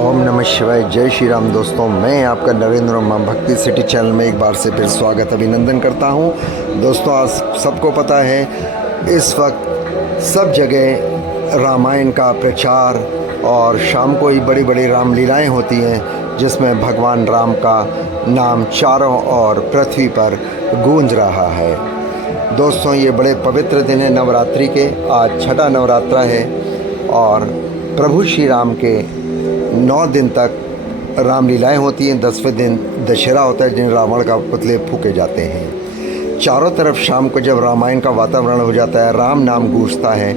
ओम नमः शिवाय। जय श्री राम। दोस्तों, मैं आपका नरेंद्र मां भक्ति सिटी चैनल में एक बार से फिर स्वागत अभिनंदन करता हूं। दोस्तों, आज सबको पता है इस वक्त सब जगह रामायण का प्रचार और शाम को ही बड़ी बड़ी रामलीलाएं होती हैं, जिसमें भगवान राम का नाम चारों ओर पृथ्वी पर गूंज रहा है। दोस्तों, ये बड़े पवित्र दिन है नवरात्रि के। आज छठा नवरात्रा है और प्रभु श्री राम के 9 दिन तक रामलीलाएं होती हैं। 10वें दिन दशहरा होता है, जिन रावण का पुतले फूके जाते हैं। चारों तरफ शाम को जब रामायण का वातावरण हो जाता है, राम नाम गूंजता है,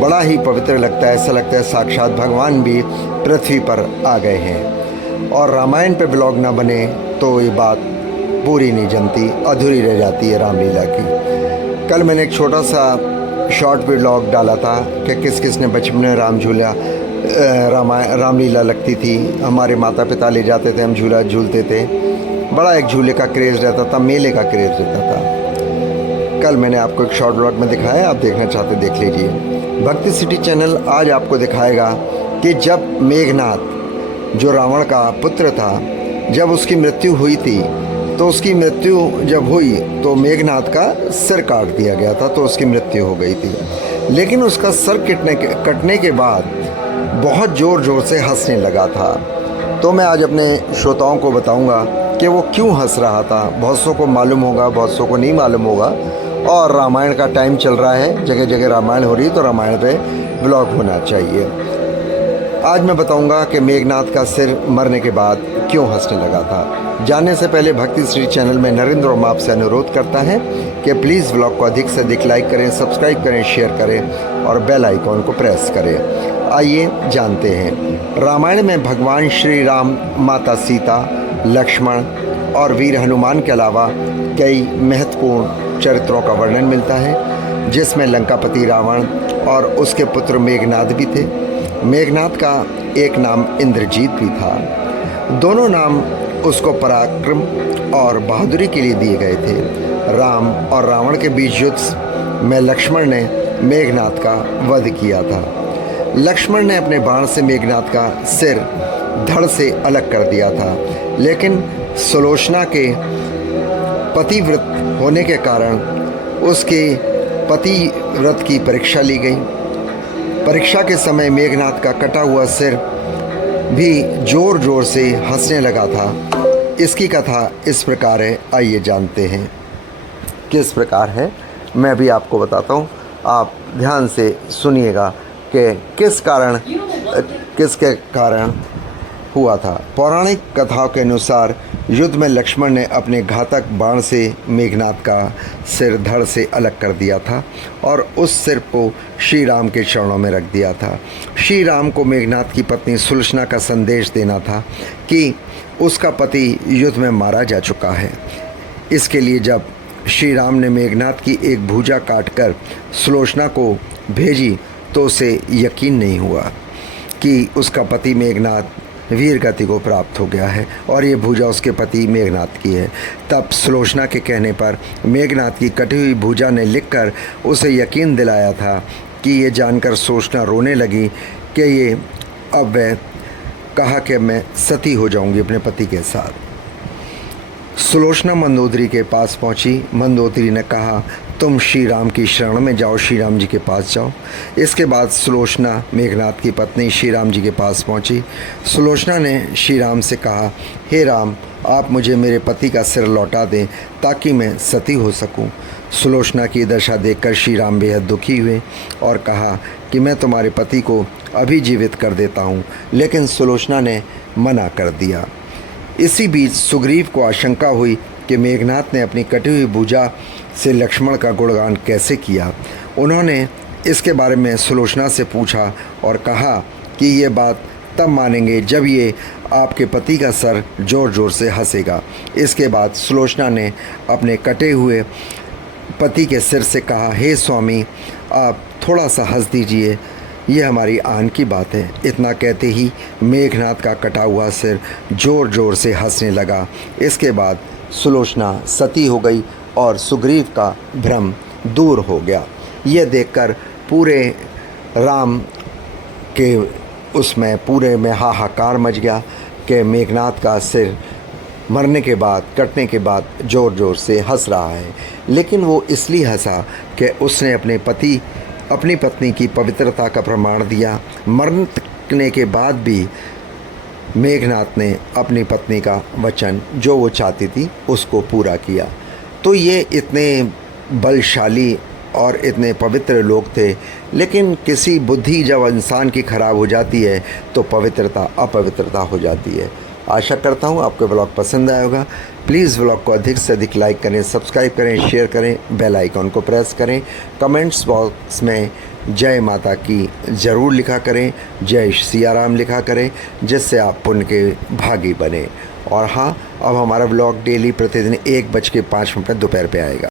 बड़ा ही पवित्र लगता है। ऐसा लगता है साक्षात भगवान भी पृथ्वी पर आ गए हैं। और रामायण पे ब्लॉग ना बने तो ये बात पूरी नहीं जमती, अधूरी रह जाती है रामलीला की। कल मैंने एक छोटा सा शॉर्ट व्लॉग डाला था कि किस किस ने बचपन में रामलीला लगती थी। हमारे माता पिता ले जाते थे, हम झूला झूलते थे। बड़ा एक झूले का क्रेज़ रहता था, मेले का क्रेज़ रहता था। कल मैंने आपको एक शॉर्ट व्लॉग में दिखाया, आप देखना चाहते देख लीजिए। भक्ति सिटी चैनल आज आपको दिखाएगा कि जब मेघनाथ, जो रावण का पुत्र था, जब उसकी मृत्यु हुई थी, तो उसकी मृत्यु जब हुई तो मेघनाथ का सिर काट दिया गया था, तो उसकी मृत्यु हो गई थी। लेकिन उसका सर कटने के बाद बहुत ज़ोर से हंसने लगा था। तो मैं आज अपने श्रोताओं को बताऊंगा कि वो क्यों हंस रहा था। बहुत सौ को मालूम होगा, बहुत सौ को नहीं मालूम होगा। और रामायण का टाइम चल रहा है, जगह जगह रामायण हो रही है, तो रामायण पे ब्लॉग होना चाहिए। आज मैं बताऊंगा कि मेघनाथ का सिर मरने के बाद क्यों हंसने लगा था। जानने से पहले भक्ति श्री चैनल में नरेंद्र ओम आपसे अनुरोध करता है कि प्लीज़ ब्लॉग को अधिक से अधिक लाइक करें, सब्सक्राइब करें, शेयर करें और बेल आइकॉन को प्रेस करें। आइए जानते हैं। रामायण में भगवान श्री राम, माता सीता, लक्ष्मण और वीर हनुमान के अलावा कई महत्वपूर्ण चरित्रों का वर्णन मिलता है, जिसमें लंकापति रावण और उसके पुत्र मेघनाथ भी थे। मेघनाथ का एक नाम इंद्रजीत भी था। दोनों नाम उसको पराक्रम और बहादुरी के लिए दिए गए थे। राम और रावण के बीच युद्ध में लक्ष्मण ने मेघनाथ का वध किया था। लक्ष्मण ने अपने बाण से मेघनाथ का सिर धड़ से अलग कर दिया था, लेकिन सुलोचना के पतिव्रत होने के कारण उसके पतिव्रत की परीक्षा ली गई। परीक्षा के समय मेघनाथ का कटा हुआ सिर भी जोर जोर से हंसने लगा था। इसकी कथा इस प्रकार है, आइए जानते हैं किस प्रकार है। मैं भी आपको बताता हूँ, आप ध्यान से सुनिएगा कि किसके कारण हुआ था। पौराणिक कथाओं के अनुसार युद्ध में लक्ष्मण ने अपने घातक बाण से मेघनाथ का सिर धड़ से अलग कर दिया था और उस सिर को श्री राम के चरणों में रख दिया था। श्री राम को मेघनाथ की पत्नी सुलोचना का संदेश देना था कि उसका पति युद्ध में मारा जा चुका है। इसके लिए जब श्री राम ने मेघनाथ की एक भुजा काटकर सुलोचना को भेजी तो उसे यकीन नहीं हुआ कि उसका पति मेघनाथ वीर गति को प्राप्त हो गया है और ये भुजा उसके पति मेघनाथ की है। तब सुलोचना के कहने पर मेघनाथ की कटी हुई भुजा ने लिखकर उसे यकीन दिलाया था कि ये जानकर सुलोचना रोने लगी कि ये अब वह कहा कि मैं सती हो जाऊंगी अपने पति के साथ। सुलोचना मंदोदरी के पास पहुंची। मंदोदरी ने कहा, तुम श्री राम की शरण में जाओ, श्री राम जी के पास जाओ। इसके बाद सुलोचना, मेघनाथ की पत्नी, श्री राम जी के पास पहुंची। सुलोचना ने श्री राम से कहा, हे राम, आप मुझे मेरे पति का सिर लौटा दें ताकि मैं सती हो सकूं। सुलोचना की दशा देखकर श्री राम बेहद दुखी हुए और कहा कि मैं तुम्हारे पति को अभी जीवित कर देता हूँ, लेकिन सुलोचना ने मना कर दिया। इसी बीच सुग्रीव को आशंका हुई कि मेघनाथ ने अपनी कटी हुई भुजा से लक्ष्मण का गुणगान कैसे किया। उन्होंने इसके बारे में सुलोचना से पूछा और कहा कि ये बात तब मानेंगे जब ये आपके पति का सर ज़ोर ज़ोर से हंसेगा। इसके बाद सुलोचना ने अपने कटे हुए पति के सिर से कहा, हे स्वामी, आप थोड़ा सा हंस दीजिए, ये हमारी आन की बात है। इतना कहते ही मेघनाथ का कटा हुआ सिर ज़ोर ज़ोर से हंसने लगा। इसके बाद सुलोचना सती हो गई और सुग्रीव का भ्रम दूर हो गया। यह देखकर पूरे राम के उसमें पूरे में हाहाकार मच गया कि मेघनाथ का सिर मरने के बाद, कटने के बाद ज़ोर ज़ोर से हंस रहा है। लेकिन वो इसलिए हंसा कि उसने अपनी पत्नी की पवित्रता का प्रमाण दिया। मरने के बाद भी मेघनाथ ने अपनी पत्नी का वचन, जो वो चाहती थी, उसको पूरा किया। तो ये इतने बलशाली और इतने पवित्र लोग थे, लेकिन किसी बुद्धि जब इंसान की ख़राब हो जाती है तो पवित्रता अपवित्रता हो जाती है। आशा करता हूँ आपको व्लॉग पसंद आया होगा। प्लीज़ व्लॉग को अधिक से अधिक लाइक करें, सब्सक्राइब करें, शेयर करें, बेल आइकॉन को प्रेस करें। कमेंट्स बॉक्स में जय माता की ज़रूर लिखा करें, जय सियाराम लिखा करें, जिससे आप पुण्य के भागी बने। और हाँ, अब हमारा व्लॉग डेली प्रतिदिन 1:05 दोपहर पे आएगा।